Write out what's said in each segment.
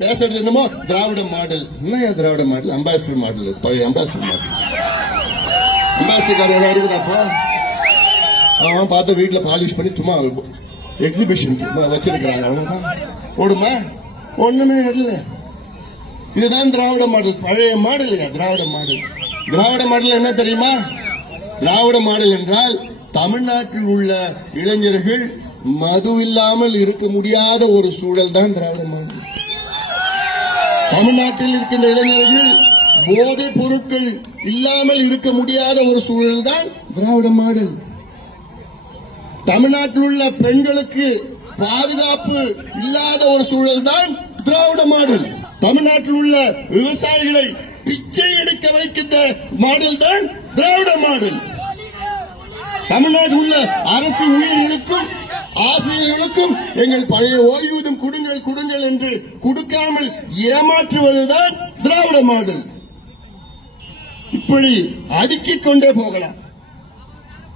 பேசுறது என்னமோ திராவிட மாடல். என்ன திராவிட மாடல்? Ambassador model. பழைய அம்பாசிடர் மாடல். அம்பாசிடர் ஏதாவது இருக்குதாப்பா? அவன் பார்த்து வீட்டில் பாலிஷ் பண்ணி சும்மா எக்ஸிபிஷன் வச்சிருக்கிறாங்க. அவ்வளவுதான். ஓடுமா ஒண்ணுமே இடல இதுதான் திராவிட மாடல். பழைய model Dravida model. Dravida model என்ன தெரியுமா? திராவிட மாடல் என்றால் தமிழ்நாட்டில் உள்ள இளைஞர்கள் மது இல்லாமல் இருக்க முடியாத ஒரு சூழல் தான் திராவிட மாடல். தமிழ்நாட்டில் இருக்கின்ற இளைஞர்கள் போதைப் பொருட்கள் இல்லாமல் இருக்க முடியாத ஒரு சூழல் தான் திராவிட மாடல். தமிழ்நாட்டில் உள்ள பெண்களுக்கு பாதுகாப்பு இல்லாத ஒரு சூழல் தான் திராவிட மாடல். தமிழ்நாட்டில் உள்ள விவசாயிகளை பிச்சை எடுக்க வைக்கின்ற மாடல் தான் திராவிட மாடல். தமிழ்நாட்டில் உள்ள அரசு ஊழியர்களுக்கும் ஆசிரியர்களுக்கும் எங்கள் பழைய ஓய்வூதியம் கொடுங்கள் கொடுங்கள் என்று கொடுக்காமல் ஏமாற்றுவதுதான் திராவிட மாடல். இப்படி அடுக்கிக் கொண்டே போகலாம்.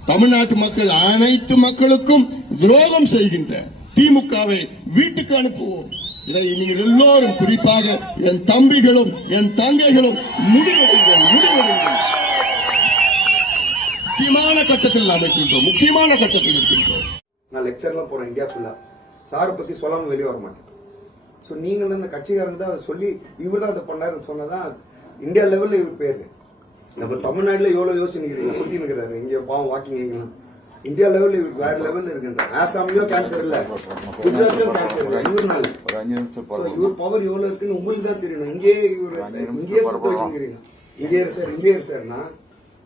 தமிழ்நாட்டு மக்கள் அனைத்து மக்களுக்கும் துரோகம் செய்கின்ற திமுகவை வீட்டுக்கு அனுப்புவோம். இதை நீங்கள் எல்லோரும் குறிப்பாக என் தம்பிகளும் என் தங்கைகளும் முடிவெடுங்கள் முடிவெடுங்கள். முக்கியமான கட்டத்தில் அமைக்கின்றோம் முக்கியமான கட்டத்தில் இருக்கின்றோம். நான் லெக்சர்லாம் போறேன் இந்தியா ஃபுல்லா சாரை பத்தி சொல்லாம வெளியே வர மாட்டேன் ஸோ நீங்கள் அந்த கட்சிக்காரங்க தான் அதை சொல்லி இவர் தான் அதை பண்ணாருன்னு சொன்னதான் இந்தியா லெவல்ல இவர் பேரு. நம்ம தமிழ்நாட்டுல எவ்வளோ யோசிச்சுன்னு சுற்றி நிற்கிறாரு இங்கே பாவம் வாக்கிங் எங்கெல்லாம் இந்தியா லெவல்ல இவர் வேற லெவல்ல இருக்குன்ற ஆசாம்லயும் கேன்சர் இல்ல. குஜராத்லயும் கேன்சர் இல்லை. இவர்னால. இவர் பவர் எவ்வளோ இருக்குன்னு உங்களுக்கு தான் தெரியணும் இங்கேயே இவர் இங்கேயே சுத்த வச்சுக்கிறீங்க இங்கே சார் இங்கே சார்னா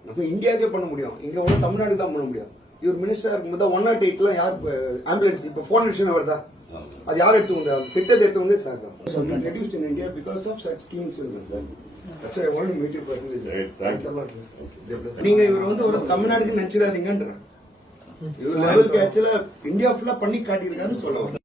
நம்ம இந்தியாவுக்கே பண்ண முடியும். இங்க ஒன்றும் தமிழ்நாடு தான் பண்ண முடியும். இவர் மினிஸ்டரா இருக்கும்போது ஒன் நாட் எயிட்லாம் யார் ஆம்புலன்ஸ் இப்போ ஃபோன் விஷயம் வருதா? அது யார் எடுத்து வந்து திட்டத்தை எடுத்து வந்து sir. Reduced in India because of such schemes. நீங்க இவர் வந்து ஒரு தமிழ்நாடுக்கு நினைச்சிடாதீங்கன்ற. இவர் லெவலுக்கு ஆக்சுவலா இந்தியா ஃபுல்லா பண்ணி காட்டியிருக்காருன்னு சொல்ல வரேன்